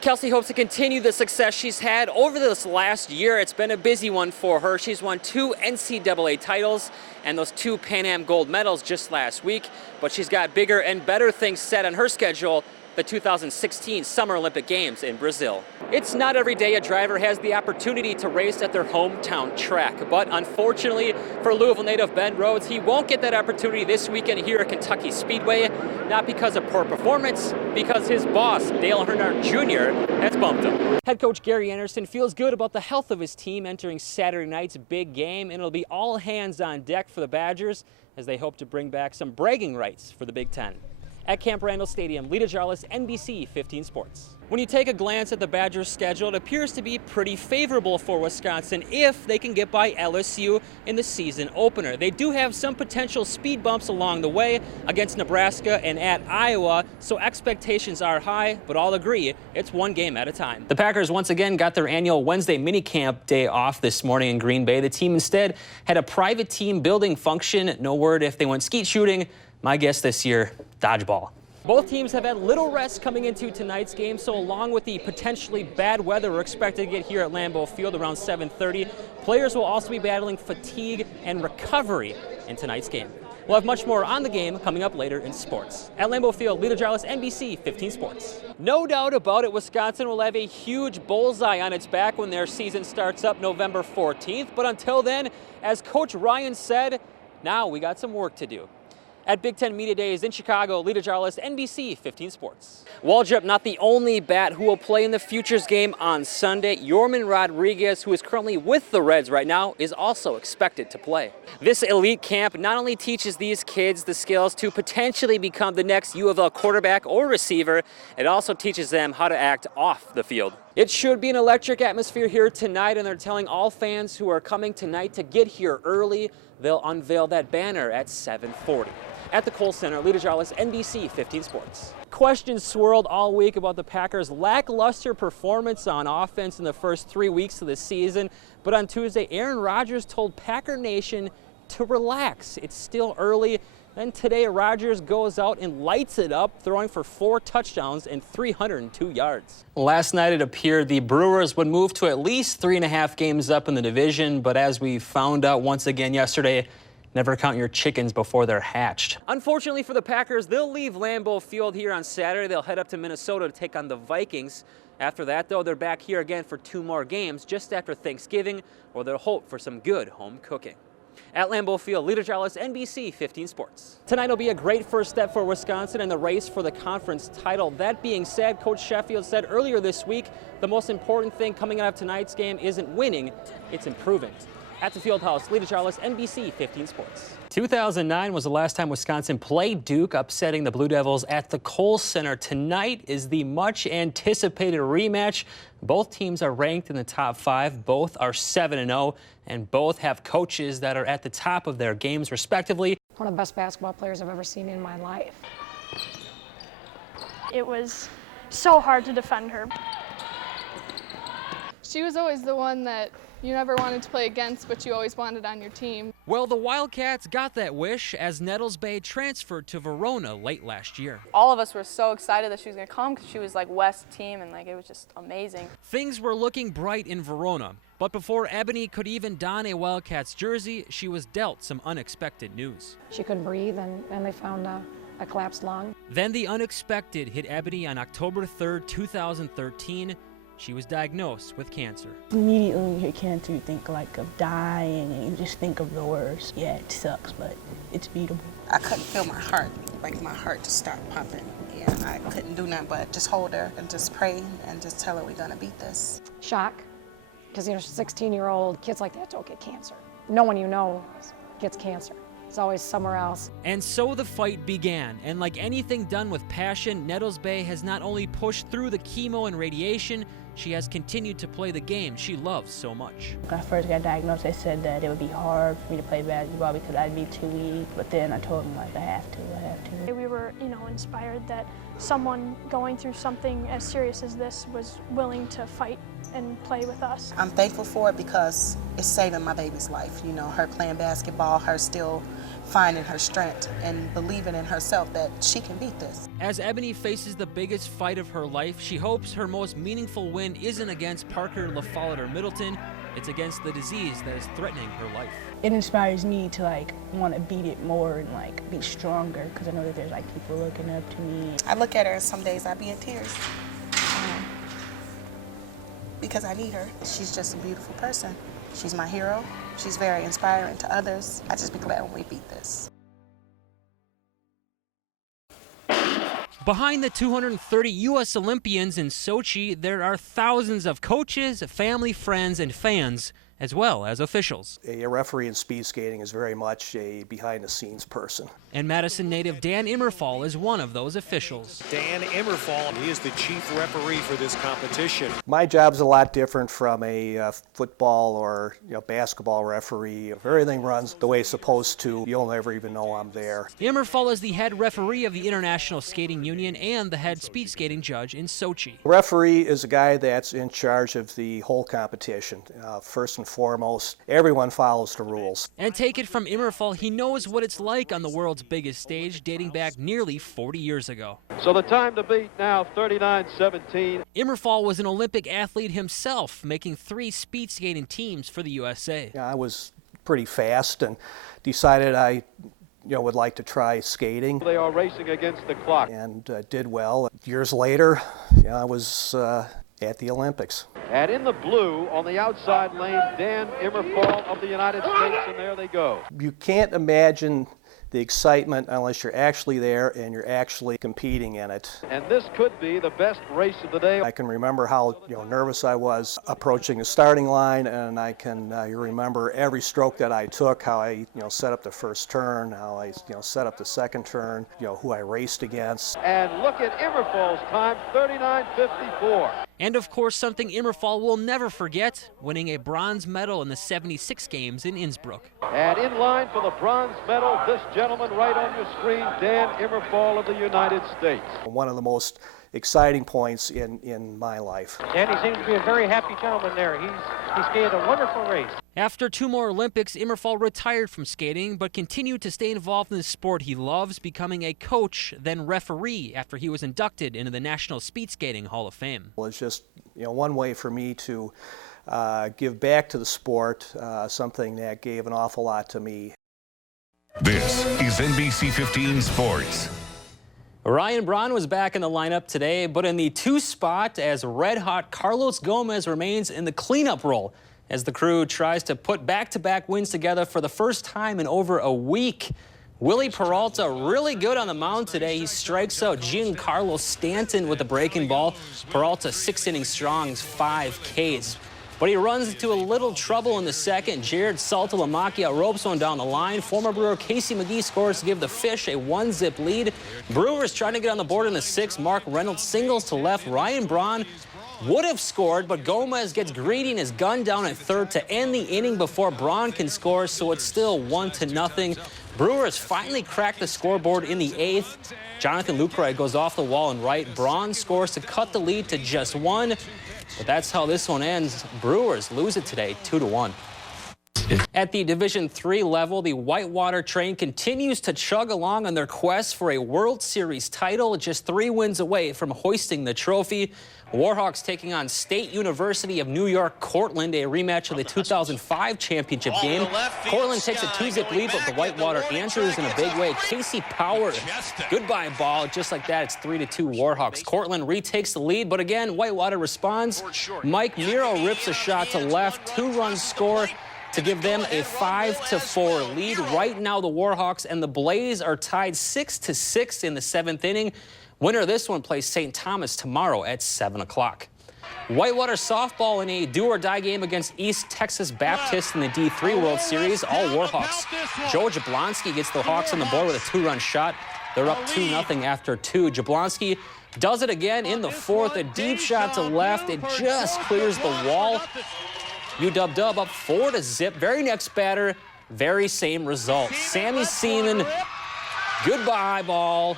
Kelsey hopes to continue the success she's had over this last year. It's been a busy one for her. She's won 2 NCAA titles and those 2 Pan Am gold medals just last week, but she's got bigger and better things set on her schedule, the 2016 Summer Olympic Games in Brazil. It's not every day a driver has the opportunity to race at their hometown track, but unfortunately for Louisville native Ben Rhodes, he won't get that opportunity this weekend here at Kentucky Speedway, not because of poor performance, because his boss, Dale Earnhardt Jr., has bumped him. Head coach Gary Anderson feels good about the health of his team entering Saturday night's big game, and it'll be all hands on deck for the Badgers as they hope to bring back some bragging rights for the Big Ten. At Camp Randall Stadium, Lee DeJarlais, NBC 15 Sports. When you take a glance at the Badgers' schedule, it appears to be pretty favorable for Wisconsin if they can get by LSU in the season opener. They do have some potential speed bumps along the way against Nebraska and at Iowa, so expectations are high, but all agree it's one game at a time. The Packers once again got their annual Wednesday minicamp day off this morning in Green Bay. The team instead had a private team building function. No word if they went skeet shooting. My guess this year, dodgeball. Both teams have had little rest coming into tonight's game, so along with the potentially bad weather we're expected to get here at Lambeau Field around 7:30, players will also be battling fatigue and recovery in tonight's game. We'll have much more on the game coming up later in sports. At Lambeau Field, Lee DeJarlais, NBC 15 Sports. No doubt about it, Wisconsin will have a huge bullseye on its back when their season starts up November 14th, but until then, as Coach Ryan said, now we got some work to do. At Big Ten Media Days in Chicago, Lee DeJarlais, NBC 15 Sports. Waldrop not the only bat who will play in the Futures game on Sunday. Yorman Rodriguez, who is currently with the Reds right now, is also expected to play. This elite camp not only teaches these kids the skills to potentially become the next U of L quarterback or receiver, it also teaches them how to act off the field. It should be an electric atmosphere here tonight, and they're telling all fans who are coming tonight to get here early. They'll unveil that banner at 7:40. At the Kohl Center, Lee DeJarlais, NBC 15 Sports. Questions swirled all week about the Packers' lackluster performance on offense in the first 3 weeks of the season, but on Tuesday, Aaron Rodgers told Packer Nation to relax. It's still early. Then today, Rodgers goes out and lights it up, throwing for 4 touchdowns and 302 yards. Last night, it appeared the Brewers would move to at least 3.5 games up in the division, but as we found out once again yesterday, never count your chickens before they're hatched. Unfortunately for the Packers, they'll leave Lambeau Field here on Saturday. They'll head up to Minnesota to take on the Vikings. After that, though, they're back here again for 2 more games just after Thanksgiving, where they'll hope for some good home cooking. At Lambeau Field, Lee DeJarlais, NBC 15 Sports. Tonight will be a great first step for Wisconsin in the race for the conference title. That being said, Coach Sheffield said earlier this week, the most important thing coming out of tonight's game isn't winning, it's improving. At the Fieldhouse, Lee DeJarlais, NBC 15 Sports. 2009 was the last time Wisconsin played Duke, upsetting the Blue Devils at the Kohl Center. Tonight is the much-anticipated rematch. Both teams are ranked in the top 5. Both are 7-0, and both have coaches that are at the top of their games, respectively. One of the best basketball players I've ever seen in my life. It was so hard to defend her. She was always the one that you never wanted to play against, but you always wanted on your team. Well, the Wildcats got that wish as Nettles Bay transferred to Verona late last year. All of us were so excited that she was going to come because she was like West team, and like it was just amazing. Things were looking bright in Verona, but before Ebony could even don a Wildcats jersey, she was dealt some unexpected news. She couldn't breathe, and they found a collapsed lung. Then the unexpected hit Ebony on October 3rd, 2013. She was diagnosed with cancer. Immediately when you hear cancer, you think like of dying, and you just think of the worst. Yeah, it sucks, but it's beatable. I couldn't feel my heart, like my heart just start pumping. Yeah, I couldn't do nothing but just hold her and just pray and just tell her we're gonna beat this. Shock, because she's a 16-year-old, kids like that don't get cancer. No one you know gets cancer. It's always somewhere else. And so the fight began, and like anything done with passion, Nettles Bay has not only pushed through the chemo and radiation, she has continued to play the game she loves so much. When I first got diagnosed, they said that it would be hard for me to play basketball because I'd be too weak, but then I told them like I have to. We were, inspired that someone going through something as serious as this was willing to fight and play with us. I'm thankful for it because it's saving my baby's life. You know, her playing basketball, her still finding her strength and believing in herself that she can beat this. As Ebony faces the biggest fight of her life, she hopes her most meaningful win isn't against Parker, LaFollette, or Middleton. It's against the disease that is threatening her life. It inspires me to like want to beat it more and like be stronger because I know that there's like people looking up to me. I look at her and some days I be in tears because I need her. She's just a beautiful person. She's my hero. She's very inspiring to others. I just be glad when we beat this. Behind the 230 U.S. Olympians in Sochi, there are thousands of coaches, family, friends, and fans, as well as officials. A referee in speed skating is very much a behind-the-scenes person. And Madison native Dan Immerfall is one of those officials. Dan Immerfall, he is the chief referee for this competition. My job's a lot different from a football or basketball referee. If everything runs the way it's supposed to, you'll never even know I'm there. Immerfall is the head referee of the International Skating Union and the head speed skating judge in Sochi. The referee is a guy that's in charge of the whole competition. First and foremost, everyone follows the rules. And take it from Immerfall, he knows what it's like on the world's biggest stage, dating back nearly 40 years ago. So the time to beat now, 39:17. Immerfall was an Olympic athlete himself, making 3 speed skating teams for the USA. I was pretty fast and decided I would like to try skating. They are racing against the clock. And did well. Years later, I was at the Olympics. And in the blue, on the outside lane, Dan Immerfall of the United States, and there they go. You can't imagine the excitement unless you're actually there and you're actually competing in it. And this could be the best race of the day. I can remember how nervous I was approaching the starting line, and I can remember every stroke that I took, how I set up the first turn, how I set up the second turn, who I raced against. And look at Immerfall's time, 39:54. And of course, something Immerfall will never forget, winning a bronze medal in the 76 games in Innsbruck. And in line for the bronze medal, this gentleman right on your screen, Dan Immerfall of the United States. One of the most exciting points in my life. And he seems to be a very happy gentleman there. He skated a wonderful race. After 2 more Olympics, Immerfall retired from skating, but continued to stay involved in the sport he loves, becoming a coach, then referee, after he was inducted into the National Speed Skating Hall of Fame. Well, it's just one way for me to give back to the sport, something that gave an awful lot to me. This is NBC 15 Sports. Ryan Braun was back in the lineup today, but in the 2 spot as red-hot Carlos Gomez remains in the cleanup role as the crew tries to put back-to-back wins together for the first time in over a week. Willie Peralta really good on the mound today. He strikes out Giancarlo Stanton with the breaking ball. Peralta 6 innings strong, 5 Ks. But he runs into a little trouble in the second. Jared Saltalamacchia ropes one down the line. Former Brewer Casey McGee scores to give the Fish a 1-zip lead. Brewers trying to get on the board in the 6th. Mark Reynolds singles to left. Ryan Braun would have scored, but Gomez gets greedy and is gunned down at 3rd to end the inning before Braun can score, so it's still 1-0. Brewers finally crack the scoreboard in the 8th. Jonathan Lucroy goes off the wall and right. Braun scores to cut the lead to just 1. But that's how this one ends. Brewers lose it today, 2-1. At the Division III level, the Whitewater train continues to chug along on their quest for a World Series title, just 3 wins away from hoisting the trophy. Warhawks taking on State University of New York Cortland, a rematch of the 2005 championship game. Cortland takes a 2-zip lead, but the Whitewater answers in a big way. Casey Power, goodbye ball, just like that. It's 3-2 Warhawks. Cortland retakes the lead, but again, Whitewater responds. Mike Miro rips a shot to left, 2-run score to give them a 5-4 lead. Right now, the Warhawks and the Blaze are tied 6-6 in the 7th inning. Winner of this one plays St. Thomas tomorrow at 7 o'clock. Whitewater softball in a do-or-die game against East Texas Baptist in the D3 World Series. All Warhawks. Joe Jablonski gets the Hawks on the board with a 2-run shot. They're up 2-0 after 2. Jablonski does it again in the 4th. A deep shot to left. It just clears the wall. UW up 4-0. Very next batter, very same result. Sammy Seaman, goodbye ball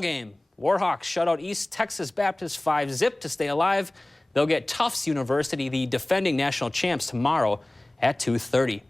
game. Warhawks shut out East Texas Baptist 5-0 to stay alive. They'll get Tufts University, the defending national champs, tomorrow at 2:30.